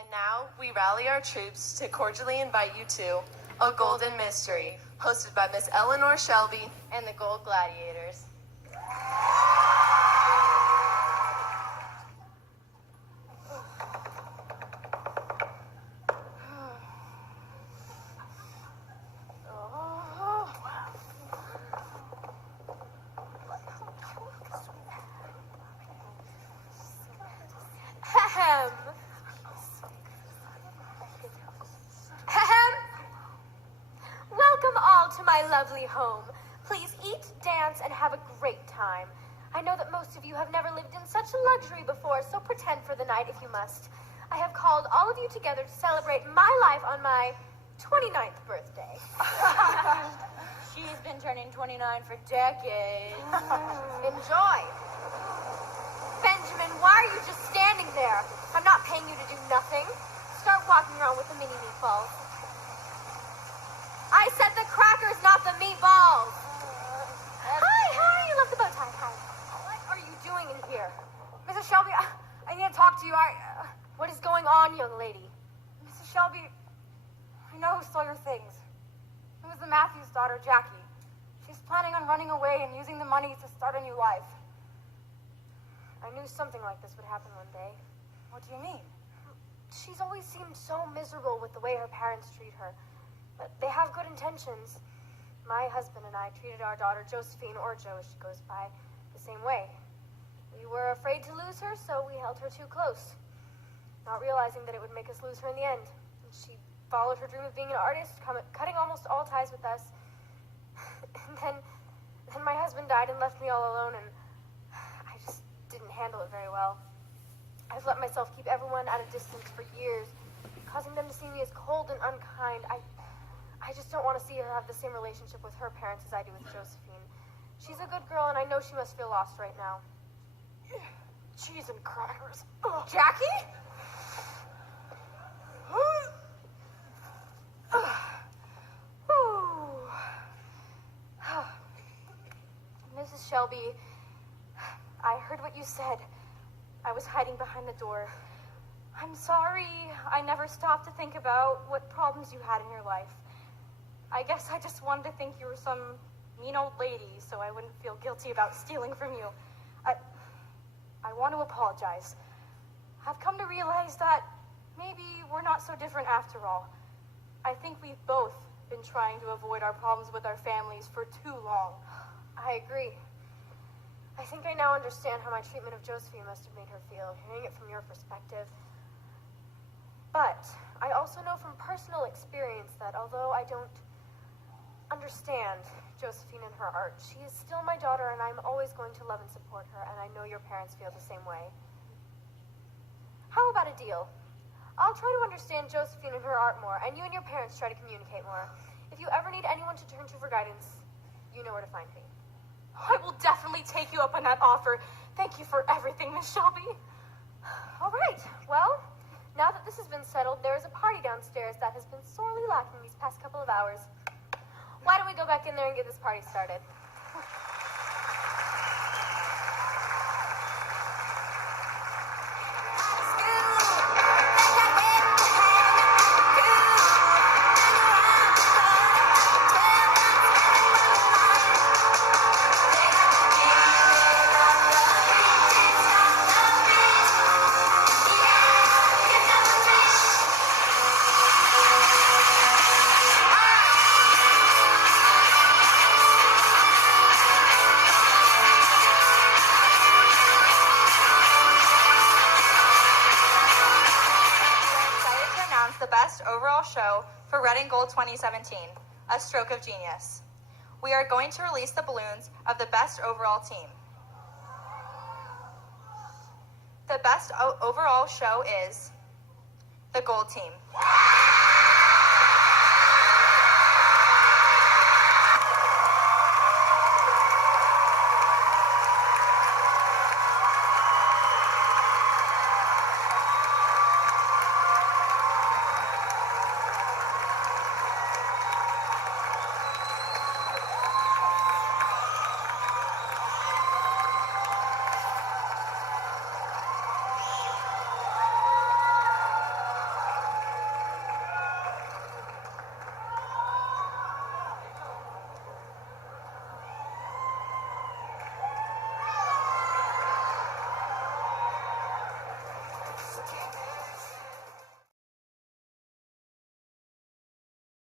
And now we rally our troops to cordially invite you to A Golden Mystery, hosted by Miss Eleanor Shelby and the Gold Gladiators. Lovely home. Please eat, dance, and have a great time. I know that most of you have never lived in such luxury before, so pretend for the night if you must. I have called all of you together to celebrate my life on my 29th birthday. She's been turning 29 for decades. Enjoy. Benjamin, why are you just standing there? I'm not paying you to do nothing. Start walking around with the mini meatballs. I said the crackers, not the meatballs. Hi, you love the bow tie. Hi. What are you doing in here? Mrs. Shelby, I need to talk to you. What is going on, young lady? Mrs. Shelby, I know who stole your things. It was the Matthews daughter, Jackie. She's planning on running away and using the money to start a new life. I knew something like this would happen one day. What do you mean? She's always seemed so miserable with the way her parents treat her. But they have good intentions. My husband and I treated our daughter, Josephine, or Jo as she goes by, the same way. We were afraid to lose her, so we held her too close, not realizing that it would make us lose her in the end. And she followed her dream of being an artist, cutting almost all ties with us. And then my husband died and left me all alone, and I just didn't handle it very well. I've let myself keep everyone at a distance for years, causing them to see me as cold and unkind. I just don't want to see her have the same relationship with her parents as I do with Josephine. She's a good girl, and I know she must feel lost right now. Cheese and crackers. Jackie? Mrs. Shelby, I heard what you said. I was hiding behind the door. I'm sorry. I never stopped to think about what problems you had in your life. I guess I just wanted to think you were some mean old lady, so I wouldn't feel guilty about stealing from you. I want to apologize. I've come to realize that maybe we're not so different after all. I think we've both been trying to avoid our problems with our families for too long. I agree. I think I now understand how my treatment of Josephine must have made her feel, hearing it from your perspective. But I also know from personal experience that although I don't understand Josephine and her art, she is still my daughter, and I'm always going to love and support her, and I know your parents feel the same way. How about a deal? I'll try to understand Josephine and her art more, and you and your parents try to communicate more. If you ever need anyone to turn to for guidance, you know where to find me. I will definitely take you up on that offer. Thank you for everything, Miss Shelby. All right, well, now that this has been settled, there is a party downstairs that has been sorely lacking these past couple of hours. Why don't we go back in there and get this party started? Overall show for Red and Gold 2017, A Stroke of Genius. We are going to release the balloons of the best overall team. The best overall show is the Gold Team.